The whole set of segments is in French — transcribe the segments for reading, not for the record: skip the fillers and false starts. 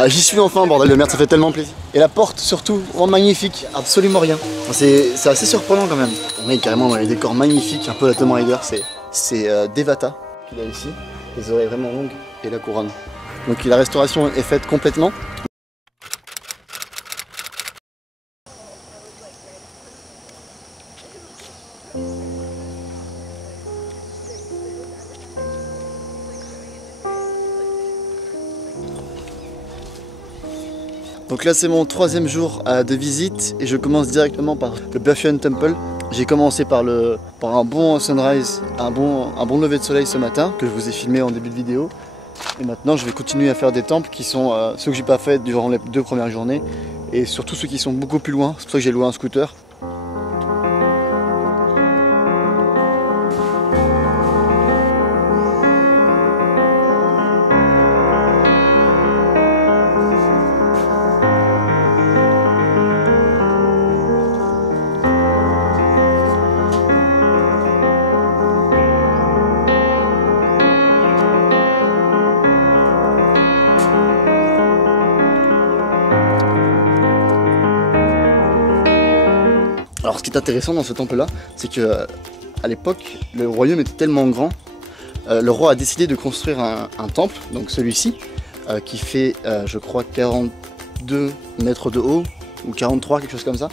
Ah, j'y suis enfin, bordel de merde, ça fait tellement plaisir. Et la porte surtout, oh, magnifique, absolument rien. C'est assez surprenant quand même. On est carrément dans les décors magnifiques, un peu la Tomb Raider, c'est Devata qu'il a ici, les oreilles vraiment longues et la couronne. Donc la restauration est faite complètement. Donc là c'est mon 3e jour de visite et je commence directement par le Baffian Temple. J'ai commencé par un bon sunrise, un bon lever de soleil ce matin que je vous ai filmé en début de vidéo. Et maintenant je vais continuer à faire des temples qui sont ceux que j'ai pas fait durant les 2 premières journées et surtout ceux qui sont beaucoup plus loin. C'est pour ça que j'ai loué un scooter. Alors ce qui est intéressant dans ce temple là, c'est que à l'époque le royaume était tellement grand, le roi a décidé de construire un temple, donc celui-ci, qui fait je crois 42 mètres de haut, ou 43, quelque chose comme ça.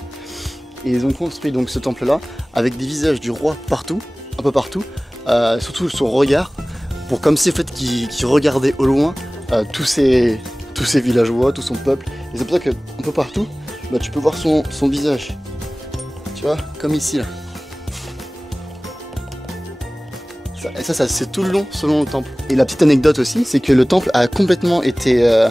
Et ils ont construit donc ce temple là, avec des visages du roi partout, un peu partout, surtout son regard, pour comme si en fait qu'il regardait au loin tous ces villageois, tout son peuple. Et c'est pour ça qu'un peu partout, bah, tu peux voir son visage. Tu vois, comme ici là. Et ça c'est tout le long selon le temple. Et la petite anecdote aussi, c'est que le temple a complètement été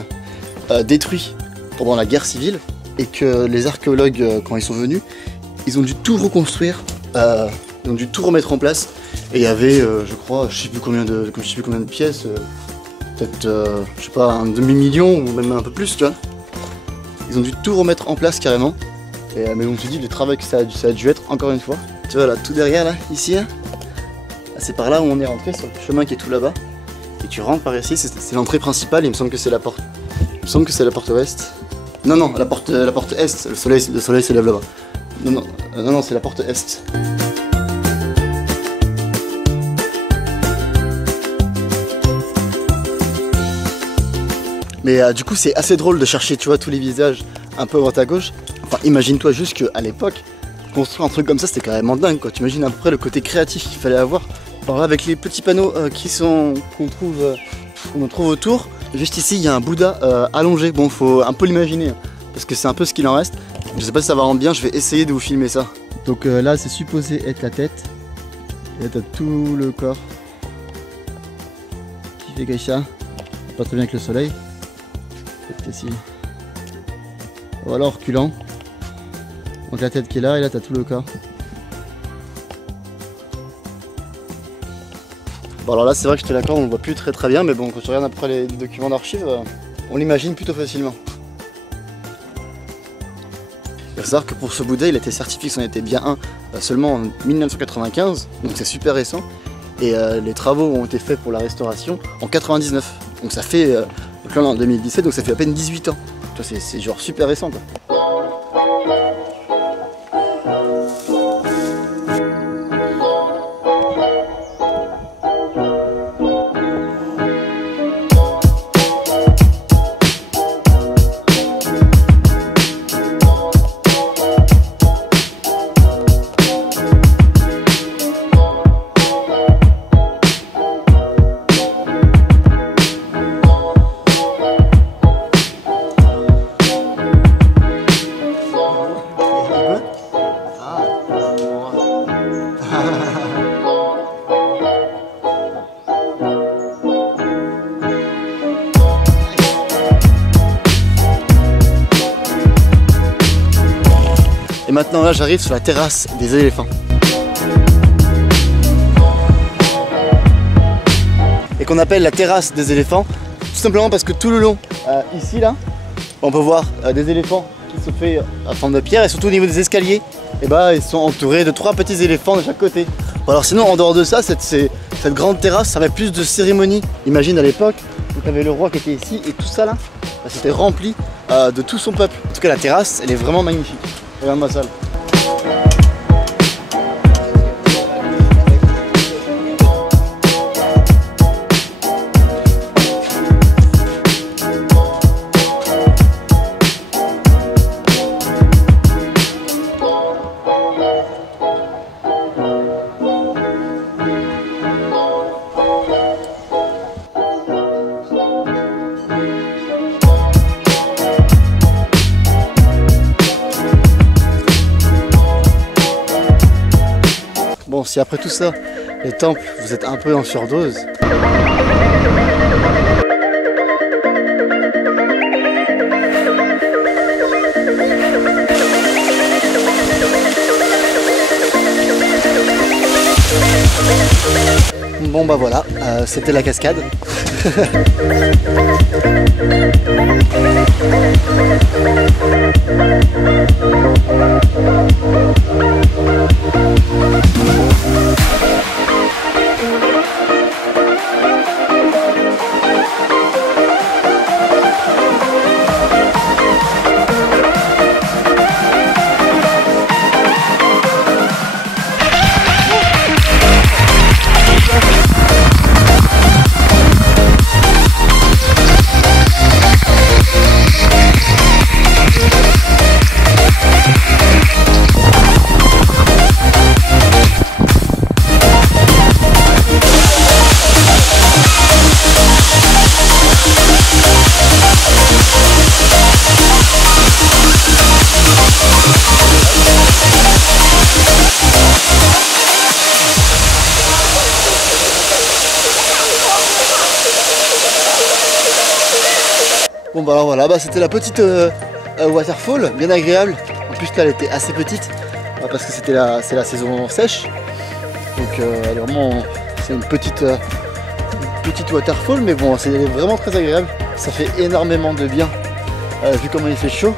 détruit pendant la guerre civile et que les archéologues, quand ils sont venus, ils ont dû tout reconstruire, ils ont dû tout remettre en place. Et il y avait, je crois, je sais plus combien de pièces, peut-être, je sais pas, un demi-million ou même un peu plus, tu vois. Ils ont dû tout remettre en place carrément. Et, mais on se dit le travail que ça a dû être encore une fois. Tu vois là, tout derrière là, ici là, c'est par là où on est rentré sur le chemin qui est tout là-bas. Et tu rentres par ici, c'est l'entrée principale. Il me semble que c'est la porte. Il me semble que c'est la porte ouest. Non, la porte est. Le soleil se lève là-bas. Non, c'est la porte est. Mais du coup c'est assez drôle de chercher, tu vois, tous les visages un peu à droite à gauche. Enfin imagine-toi juste qu'à l'époque, construire un truc comme ça c'était carrément dingue quoi. Tu imagines à peu près le côté créatif qu'il fallait avoir. Alors là avec les petits panneaux qu'on trouve autour. Juste ici il y a un Bouddha allongé. Bon faut un peu l'imaginer hein, parce que c'est un peu ce qu'il en reste. Je sais pas si ça va rendre bien, je vais essayer de vous filmer ça. Donc là c'est supposé être la tête. Et là t'as tout le corps qui fait comme ça. Pas très bien avec le soleil. Ici. Voilà, reculant. Donc la tête qui est là et là t'as tout le corps. Bon alors là c'est vrai que je te l'accorde, on le voit plus très bien, mais bon quand tu regardes après les documents d'archives, on l'imagine plutôt facilement. Il faut savoir que pour ce Bouddha il a été certifié que c'en était bien un seulement en 1995, donc c'est super récent. Et les travaux ont été faits pour la restauration en 99. Donc ça fait, donc là on est en 2017, donc ça fait à peine 18 ans. C'est genre super récent quoi. Et maintenant là j'arrive sur la terrasse des éléphants. Et qu'on appelle la terrasse des éléphants, tout simplement parce que tout le long, ici là, on peut voir des éléphants qui sont faits à forme de pierre et surtout au niveau des escaliers, et bah ils sont entourés de 3 petits éléphants de chaque côté. Bon, alors sinon en dehors de ça, cette grande terrasse, ça avait plus de cérémonies. Imagine à l'époque, où tu avais le roi qui était ici et tout ça là, c'était rempli de tout son peuple. En tout cas la terrasse, elle est vraiment magnifique. Regarde-moi ça là. Bon, si après tout ça, les temples, vous êtes un peu en surdose. Bon bah voilà, c'était la cascade. Bon bah alors voilà, c'était la petite waterfall, bien agréable. En plus là elle était assez petite, parce que c'est la saison sèche. Donc elle est vraiment, c'est une petite waterfall, mais bon c'est vraiment très agréable. Ça fait énormément de bien, vu comment il fait chaud.